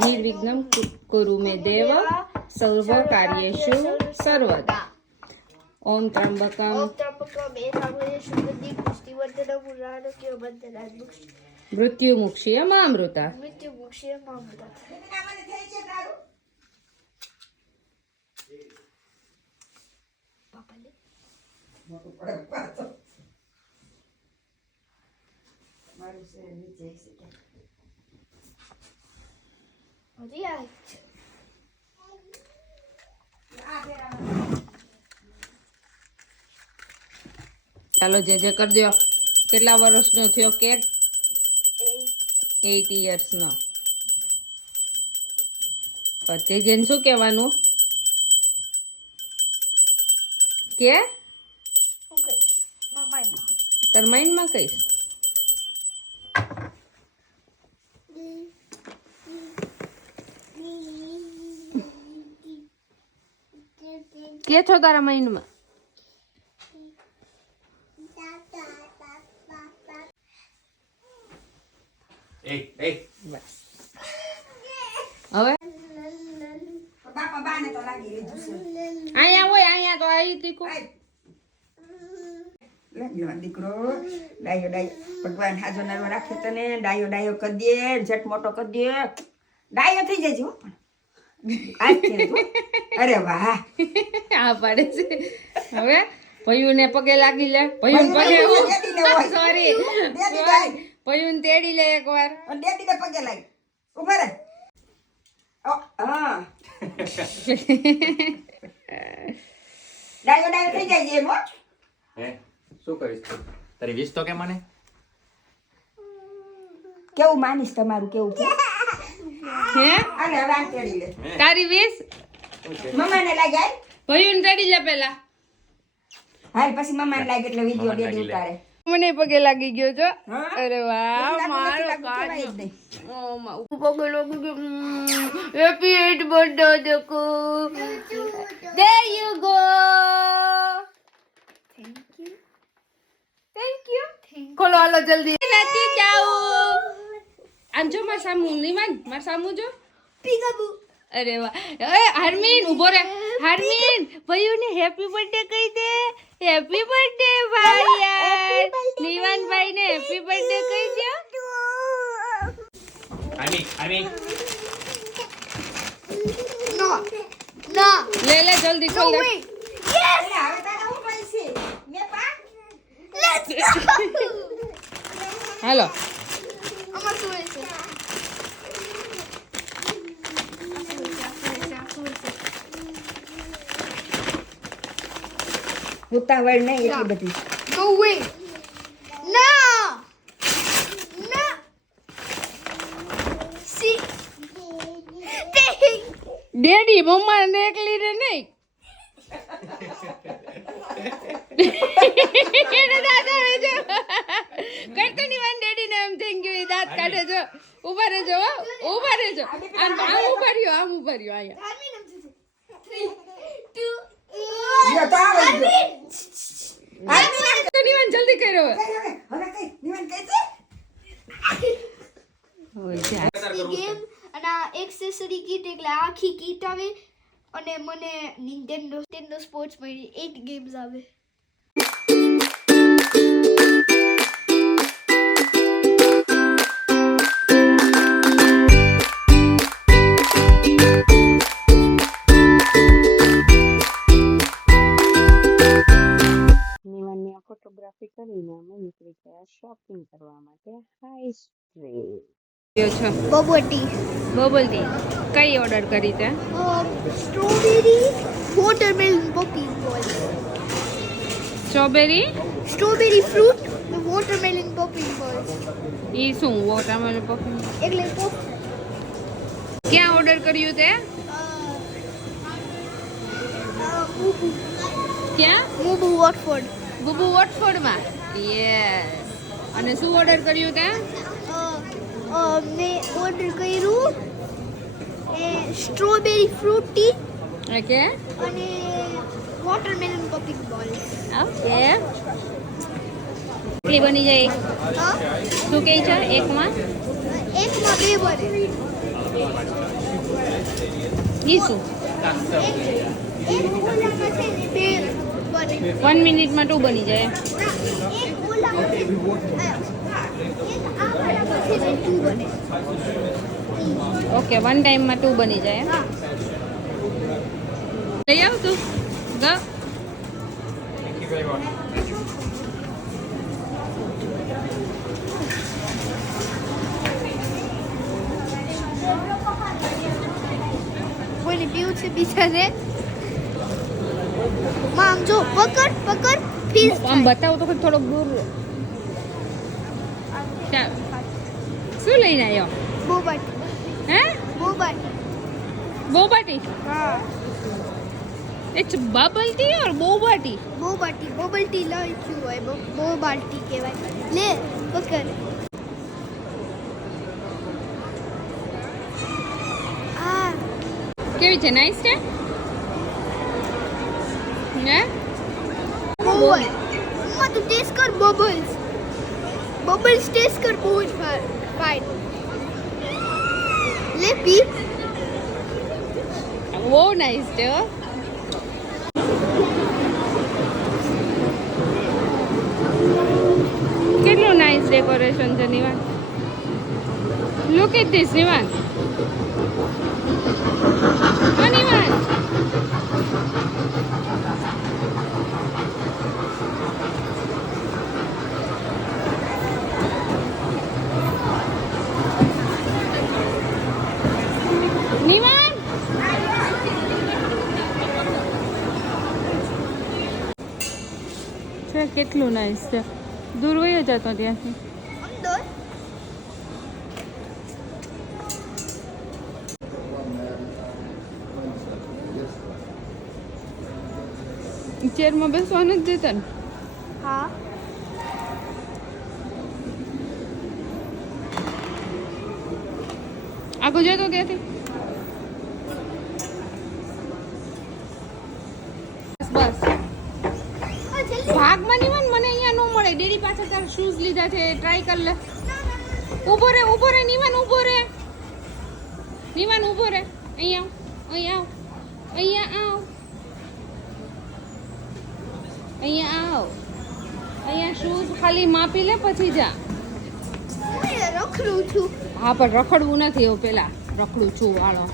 નિર્વિઘ્નમ કુરુ મે દેવ સર્વ કાર્યેષુ સર્વદા. ઓમ ત્રંબકમ મૃત્યુ મુક્ષીય મુક્ષ મૃત્યુ મુક્ષીય મામૃતા છે. ચાલો જે જે કરી દો કેટલા વર્ષનો થયો કેક? એટ ઇયર્સનો પછી જેને શું કહેવાનું? કે? તાર માઇન્ડમાં કહીશ? કે છો તારા માઇન્ડમાં હવે? બાપા બાને તો લાગી અહીંયા હોય અહીંયા તો આવી તીખું દીકરો. ડાયો ડાયો. ભગવાન હાજો નારો રાખે તને. ડાયો ડાયો કરી દે. જટ મોટો કરી દે. ડાયો થઈ જાય છે હો પણ. અરે વાહ. આ પાડે છે. હવે ભયુને પગે લાગી લે. ભયુન પગે સોરી. ભયુન તેડી લે એકવાર. અને ડેડીને પગે લાગી. ઊભા હા. ડાયો ડાયો થઈ જાય એમ હે. શું કરીશ તારી વીસ તો કે મને? કેવું માનીશ તમારું કેવું હે આને હવે આ તેડી લે તારી વીસ શું છે મમ્માને લાગે હાલ. ભયુન તેડી લે પેલા હાલ પછી મમ્માને લાગે એટલે વીડિયો મમ્માને ડેડી લાગી લે. ઉતારે મને પગે લાગી ગયો છો હા? અરે વાહ પછી મારો લાગુ નથી લાગુ કહેવાય જ નહીં. ઓ મા પગે લાગી ગયો હેપી એટ બર્થડે દેકો there you go. Thank you thank you ખોલો હાલો જલ્દી નથી જાવું આમ જો માર સામુ નિવાન માર સામુ જો. પીગાબુ. અરે વાહ. એ હરમીન ઊભો રે. હરમીન ભાઈઓને હેપી બર્થડે કહી દે. હેપી બર્થડે ભાઈ યાર નિવાન ભાઈ ને હેપી બર્થડે કહી દે. હરમીન હરમીન. નો નો. લે લે જલ્દી ખોલ દે. Wait અરે હવે તારે હું પૈસે મેં પા let's go. હાલો. અમાર શું છે ઉતાવળ નહીં એટલી બધી No way! No! No! See? Dang! Daddy mamma ને એકલી રે નહીં એને દાંત આવે છે કરતો ની વાન ડેડી ને એમ થેન્ક યુ દાંત કાઢે જો. ઊભા રહેજો હો. ઊભા રહેજો. આમ આમ ઊભા રહ્યો આમ ઊભા રહ્યો અહીંયા. નિવાન જલ્દી કર્યો હવે. કઈ હવે હવે કઈ નિવાન કઈ છે? ગેમ અને આ એક્સેસરી કીટ એટલે આખી કીટ આવે અને મને નિન્ટેન્ડો સ્પોર્ટ્સ મળી. એટ ગેમ્સ આવે. શોપિંગ કરવા માટે હાઈ સ્ટ્રીટ છો? બબોટી બબલ ટી. કઈ ઓર્ડર કરી તે? Strawberry watermelon poppy ball strawberry strawberry fruit watermelon poppy ball ઈ શું વોટરમેલન પોપી એટલે પોપ ક્યાં ઓર્ડર કર્યું તે? ક્યાં? બુબુ વોટફોર્ડ. બુબુ વોટફોર્ડમાં? યસ અને શું ઓર્ડર કર્યું તે મેં ઓર્ડર કર્યું એ સ્ટ્રોબેરી ફ્રૂટ ટી ઓકે. અને વોટરમેલન પોપિંગ બોલ ઓકે. કેટલી બની જાય શું કહે છે? એકમાં? એકમાં બને. ઈ શું બે બને. વન મિનિટમાં ટુ બની જાય. ના, એક ઓલામાં છે અ, એક આ વાળામાં છે ને two બને ઓકે વન ટાઈમમાં ટુ બની જાય એમ? હા લઈ આવ તું ગા કોઈને પીવું છે બીજાને માં આમ જો પકડ પકડ ફીસ આમ બતાવો તો કંઈક થોડોક દૂર. શું લઈને આવ્યો? બોબાટી. હે? Boba tea. Boba tea? હા. It's bubble tea or boba tea? Boba tea. Bubble tea લખ્યું હોય. બોબાટી કહેવાય. લે પકડ. કેવી છે? નાઈસ છે? હે? મમ્મા તું ટેસ્ટ કર બબલ્સ. બબલ્સ ટેસ્ટ કર બહુ જ ફાઇન લે પી બહુ નાઈસ છે કેટલું નાઈસ ડેકોરેશન છે, Nivan? Look at this Nivan હા નિવાન નિવાન છે કેટલું નાઈસ છે. દૂર વયો જતો ત્યાંથી. ચેરમાં બેસવાનું જ દેતા ને હા. આગળ જતો ત્યાંથી બસ બસ આ જલ્દી ભાગમાં નહીં હોય ને મને અહીંયા ન મળે ડેડી પાછળ તારા શૂઝ લીધા છે ટ્રાય કર લે. ઊભો રે ઊભો રે નિવાન ઊભો રે. નિવાન ઊભો રે. અહીંયા આવ અહીંયા આવ અહીંયા આવ. અહીંયા આવ. અહીંયા શૂઝ ખાલી માપી લે પછી જા. રખડું છું. હા પણ રખડવું નથી એવું પેલા. રખડું છું વાળો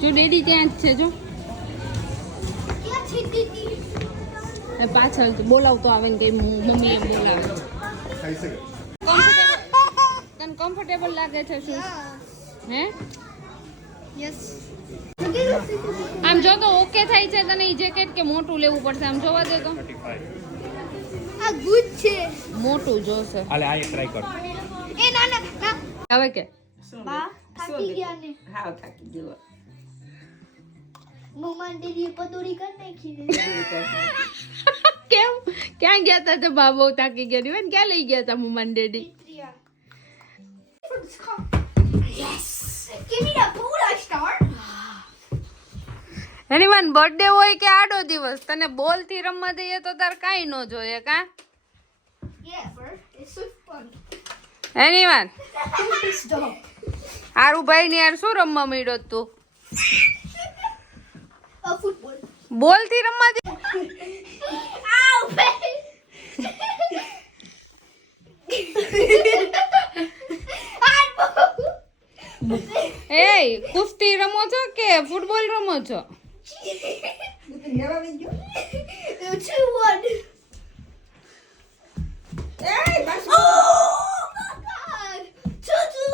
જો ડેડી ત્યાં જ છે જો. એ પાછળ બોલાવતો આવે ને કે મમ્મી એમ બોલાવે. તને કમ્ફર્ટેબલ લાગે છે શું? હે? યસ આમ જો તો ઓકે થાય છે તને ઈ જેકેટ કે મોટું લેવું પડશે? આમ જોવા દે તો. આ ગુડ છે મોટું જોશે. હાલે આ ટ્રાય કર. એ ના ના ના હવે કે? બા થાકી ગયા ને. હા થાકી ગયો. મમ્મા દીદી પદોરી કરી નાખી કેમ? ક્યાં ગયા તા તો બાબો તાકી ગયા હોય ને? ક્યાં લઈ ગયા હતા મુમાન ડેડી વાન બર્થડે હોય કે આડો દિવસ? તને બોલથી રમવા દઈએ તો તાર કાંઈ ન જોઈએ કા? Yeah, bro. It's any van? હારું ભાઈ ની યાર શું રમવા મળ્યો તું? A football. બોલથી રમવા દે Ow, babe! એ કુસ્તી રમો છો કે ફૂટબોલ રમો છો લેવા આવી ગયો Two one. A bus Oh my god! Two two.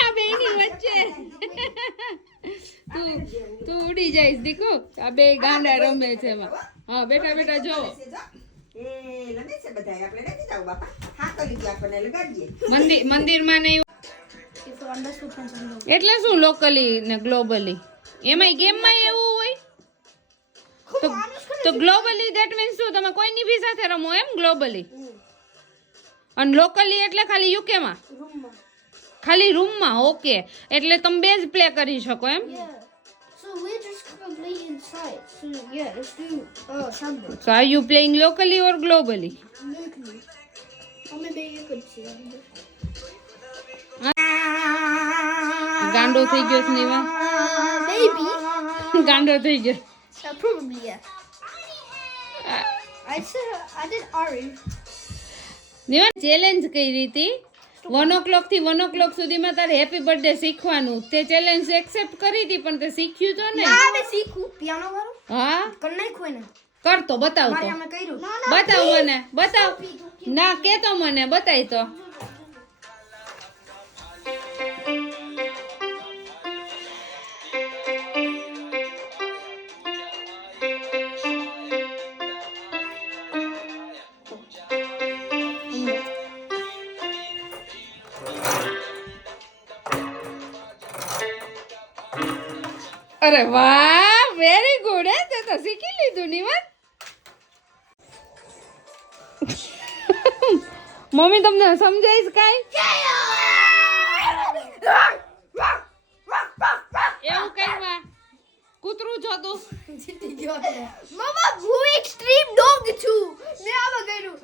આ બેની વચ્ચે તું તું ઉડી જઈશ દીકુ. આ બે ગાંડા રમે છે એમાં. હા બેઠા બેઠા જો એ લગે છે બધા આપણે નથી જવું બાપા. હા કરી દો આપણને લગાડીએ. મંદિર મંદિરમાં નહીં એટલે શું લોકલી ને ગ્લોબલી એમાંય ગેમમાં એવું હોય? તો તો ગ્લોબલી ધેટ મીન્સ શું? તમે કોઈની બી સાથે રમો એમ ગ્લોબલી અને લોકલી એટલે ખાલી યુકેમાં ખાલી રૂમમાં ઓકે એટલે તમે બે જ પ્લે કરી શકો એમ uh? Locally. Or maybe you could see under. ગાંડો થઈ ગયો છે નીવા Uh, maybe. ગાંડો થઈ ગયો Uh, probably yeah. I said I did orange. Niva challenge કરી હતી વન ઓ ક્લોકથી વન ઓ ક્લોક સુધીમાં તારે હેપી બર્થડે શીખવાનું. તે ચેલેન્જ એક્સેપ્ટ કરી હતી પણ તે શીખ્યું તો ને ના મેં શીખું. પિયાનો વાળું? હા? કર નાખ્યું ને કર તો બતાવ તો. બતાવ મને બતાવ. ના કે તો મને બતાય તો. અરે વાહ વેરી ગુડ હે તે તો શીખી લીધું ની મમ્મી તમને સમજાઈશ કાંઈ એવું કરવા? કૂતરું છો તું Mama, હું extreme dog છું. મેં આમાં કર્યું.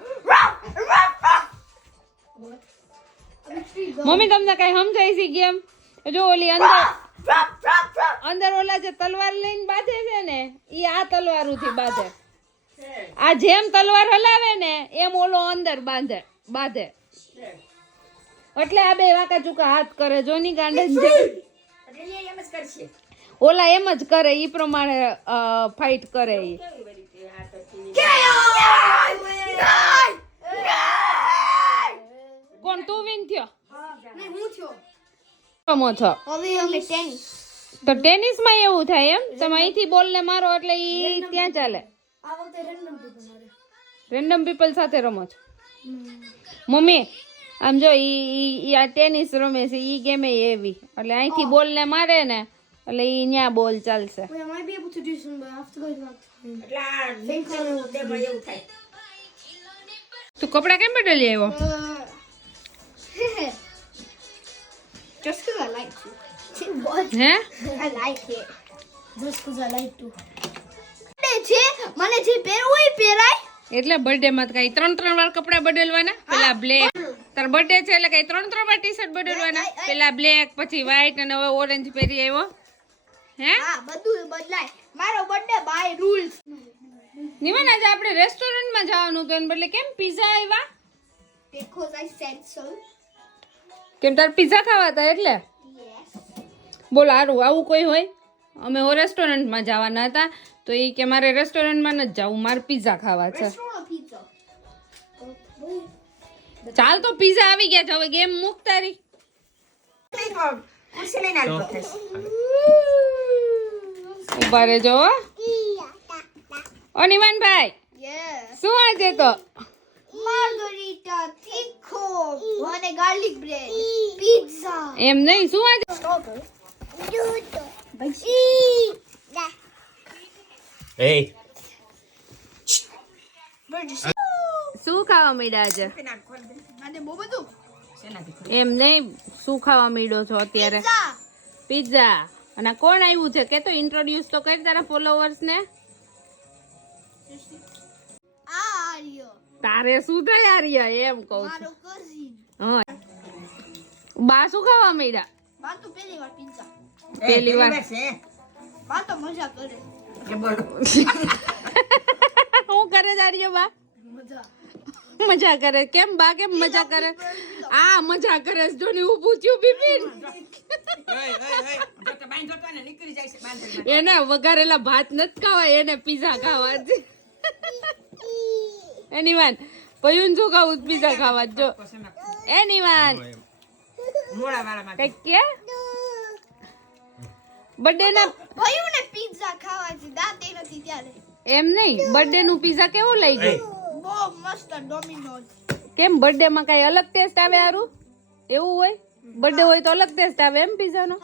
મમ્મી તમને કઈ સમજાય છે ગેમ જો ઓલી અંદર અંદર ઓલા જે તલવાર લઈને બાંધે છે ને એ આ તલવારુંથી બાંધે. આ જેમ તલવાર હલાવે ને એમ ઓલો અંદર બાંધે બાંધે. એટલે આ બે વાંકા ચૂકા હાથ કરે જોની ગાંડે જેવું એટલે એ એમ જ કરશે ઓલા એમ જ કરે ઈ પ્રમાણે ફાઇટ કરે એ કોણ તું વિન થયો? હું. થયો. રમો છો. હવે અમે ટેનિસ તો ટેનિસમાં એવું થાય એમ? તમે અહીંથી બોલને મારો એટલે એ ત્યાં ચાલે. રેન્ડમ પીપલ સાથે રમો છો. મમ્મી આમ જો ઈ આ ટેનિસ રમે છે ઈ ગેમે એવી. એટલે અહીંથી બોલને મારે ને એટલે ઈ ન્યા બોલ ચાલશે. તું કપડા કેમ બદલી આવ્યો? just because I like to. What? હે I like it. Just because I like to. મને જે મને જે પહેરવું એ પહેરાય એટલે બર્થડે માં કઈ ત્રણ ત્રણ વાર કપડા બદલવાના પેલા બ્લેક તાર બર્થડે છે એટલે કઈ ત્રણ ત્રણ વાર ટી શર્ટ બદલવાના પેલા બ્લેક પછી વ્હાઈટ અને હવે ઓરેન્જ પહેરી આવ્યો હે હા બધું બદલાય મારો બર્થડે બાય રૂલ્સ નિમન આજે આપણે રેસ્ટોરન્ટમાં જવાનું તો એને બદલે કેમ પીઝા આવ્યા because I said so. કેમ તાર પીઝા ખાવા હતા એટલે. બોલ હારું આવું કોઈ હોય? અમે હો રેસ્ટોરન્ટમાં જવાના હતા તો એ કે મારે રેસ્ટોરન્ટમાં નથી જવું મારે પીઝા ખાવા છે? ચાલ તો પીઝા આવી ગયા છે હવે ગેમ મૂક તારી. ઊભા રહેજો. ઓ શું આજે તો? Margarita, tico, અને ગાર્લિક બ્રેડ પીઝા એમ નહીં શું આજે? એ શું ખાવા માંડ્યા આજે? એમ નહીં શું ખાવા માંડ્યો છો અત્યારે Pizza. પીઝા અને કોણ આવ્યું છે કે તો ઇન્ટ્રોડ્યુસ તો કરી તારા ફોલોવર્સ ને તારે શું તૈયારી એમ કહું છું હા બા શું ખાવા મળ્યા બા તો પહેલી વાર pizza. પેલી વાર. છે. તો મજા કરે. કે બોલો. શું કરે જાડીઓ બા? મજા. મજા કરે. કેમ બા? કેમ મજા કરે? આ મજા કરે જો ને ઊભું થયું બિપિન. એને વઘારેલા ભાત નથી ખાવા એને પીઝા ખાવા છે એની વાન પયુન શું ખાવું પીઝા ખાવા. જો. એની વાન મોળા કંઈક કે? બર્થડે ના ભયું ને પિઝા ખાવાથી દાંતે નથી ત્યારે. એમ નહીં બર્થડે નું પીઝા કેવું લાગ્યું બહુ મસ્ત ડોમિનોઝ કેમ બર્થડે માં કઈ અલગ ટેસ્ટ આવે હારું? એવું હોય? બર્થડે હોય તો અલગ ટેસ્ટ આવે એમ પિઝા નો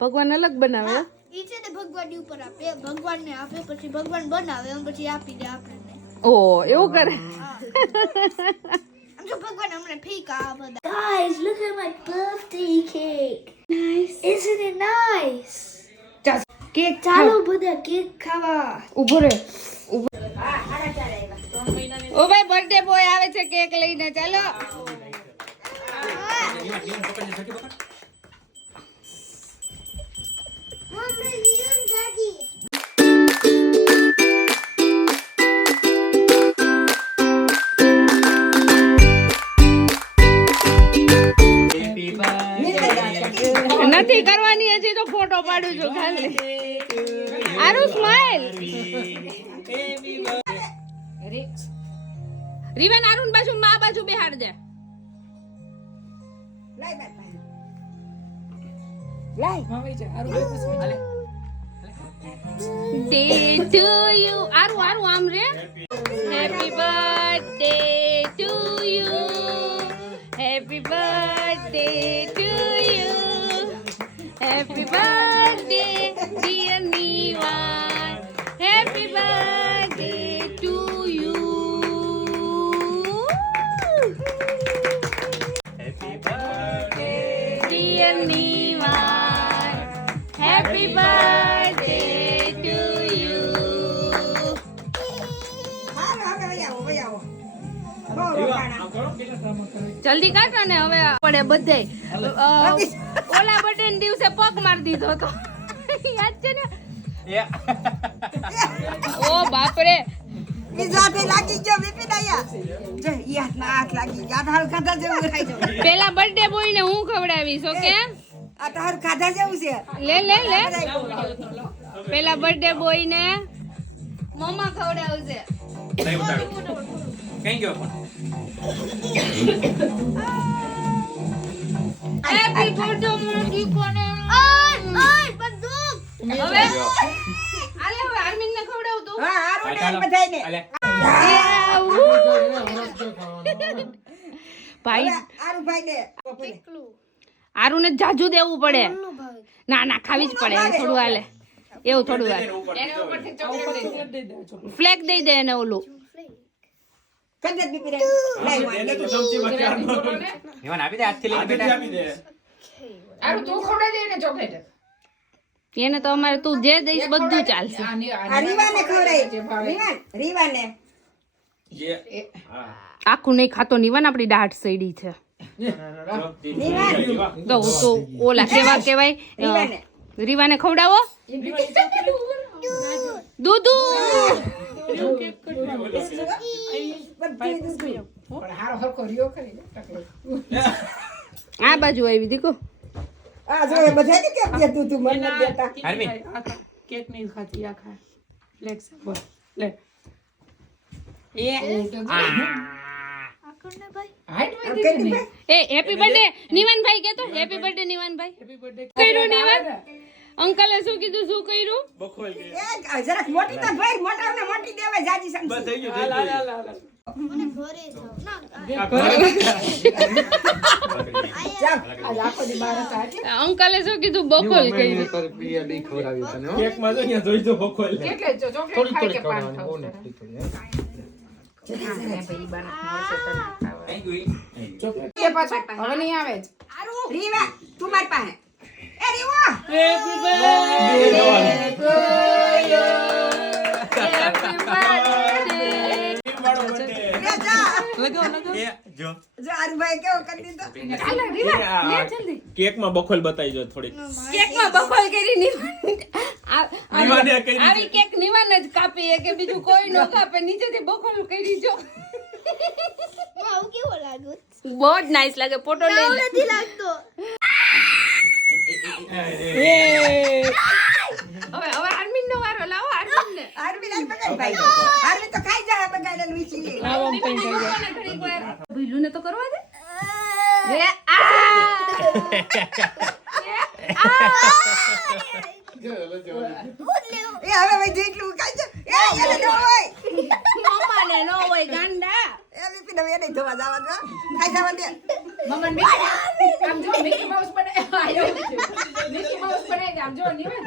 ભગવાન અલગ બનાવે. ભગવાન બનાવે ઈ છે ને ભગવાન ઉપર આપે. ભગવાન ને આપે પછી ભગવાન બનાવે અને પછી આપી દે આપણને. ઓ એવું કરે? આમ જો ભગવાન અમને ફેંકા આ બધા guys look at my birthday cake nice isn't it nice cake ચાલો બધા કેક ખાવા ઉભો રે ઓ ભાઈ બર્થડે બોય આવે છે કેક લઈને ચાલો તો પાડું છું ખાલી. આરું સ્માઈલ રીવાન આરુન બાજુ મા બાજુ બેહાડ દે પાસે. લાય. ડે ટુ યુ આરું આરું આમ રે. હેપી બર્થડે જલ્દી કાઢ ને હવે પડે બધે. ઓલા બર્થડે દિવસે પગ મારી દીધો હતો. યાદ છે ને? ઓ બાપરે. તો. પેલા બર્થડે બોય ને હું ખવડાવીશ ઓકે આ તો ખાધા જેવું છે. લે લે લે. પેલા બર્થડે બોય ને મમ્મા ખવડાવશે કઈ ગયો પણ હેપી બર્થડે મોટી કોને ઓય ઓય બંદૂક હવે? આલે હવે આર્મિન ને ખવડાવ તું હા હારું બધાયને. ભાઈ. આરું ને. જાજુ દેવું પડે. ના ના ખાવી જ પડે થોડું હાલે. એવું થોડું હાલે. ફ્લેગ દઈ દે એને ઓલું. આપી દે લઈને બેટા. એને તો અમારે તું જે દઈશ બધું ચાલશે. રીવાને ખવડાય. રીવાને. આખું નહીં ખાતો નિવાન આપણી દાઢ સડી છે. તો તો ઓલા કેવા કેવાય રીવાને. રીવાને ખવડાવો? દૂધુ. બધું દૂધ. આ બાજુ આવી દીકો. આ જો એ કે કે તું તું? મને દેતા. હરમી કેક નહીં ખાતી આ ખા. લે બોલ. લે. એ હેપી બર્થડે નિવાનભાઈ કેતો હેપી બર્થડે નિવાનભાઈ. હેપી બર્થડે કર્યું નિવાન? અંકલે શું કીધું શું કર્યું? જરાક મોટી તો દેવાય જાજી સમજી અંકલે શું કીધું? બકોલ કરી કેટલે જો ચોકલેટ ખાય કે પાન ખાવું Thank you. એ પાછો હવે નહીં આવે રીવા તું મારી પાસે. એ રીવા. લે જા એ, જો. જો આરુભાઈ કેવો કરી દીધો? કેકમાં બખોલ થોડીક. કરી. આવી કેક નિવાન જ કાપી કે બીજું કોઈ નો કાપે. નીચેથી બખોલ કરી જો. આવું કેવો લાગ્યો બહુ જ નાઈસ લાગે. ફોટો લઈ નથી લાગતો હવે હવે આર્મિન નો વારો લાવો આર્મિન લાઈ પકડ ભાઈ આરવી તો ખાઈ જાય બગાડેલું વીછી ભીલું ને તો કરવા દે લે આ હવે જેટલું ખાઈ એ એને તો હોય મમ્મા ને હોય ગાંડા એ વિપિન હવે એને ધોવા જવા દો ખાઈ જવા દે મમન મિકી આમ જો મિકી માઉસ બને આયો મિકી માઉસ બને આમ જો નિવાન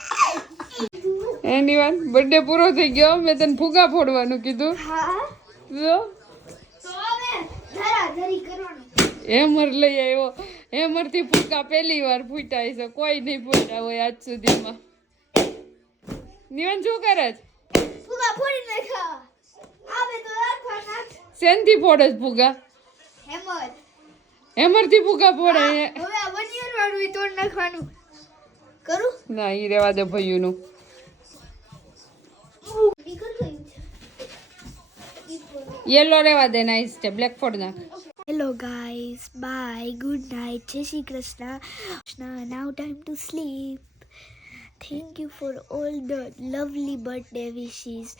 નહીં, લેતો નહીં, લેતો નહીં, લેતો નહીં. લેતો નહીં, લેતો નહીં, લેતો નહીં. આ ઘેર સુસુડિયું થઈ ગયું થોડુંક હા. એ, લેતો નહીં, લેતો નહીં, લેતો નહીં. એની વાત બર્થડે પૂરો થઈ ગયો. મેં તને ફુગા ફોડવાનું કીધું. જો. હેમર લઈ આવ્યો. હેમરથી ફૂકા પહેલી વાર ફૂટાય છે. કોઈ નહીં ફૂટા હોય આજ સુધીમાં. નિવન શું કરે છે? ફૂગા ફોડી નાખા આવે તો ફોડે છે ફૂગા? હેમર. હેમરથી ફૂગા ફોડે હવે આ વન યર વાળું તોડ નાખવાનું. કરું? ના ઈ રેવા દે ભૈયુનું. યેલો રેવા દે નાઈસ છે બ્લેક ફોડ નાખ. Hello guys bye good night જય Shri Krishna. Krishna now time to sleep thank you for all the lovely birthday wishes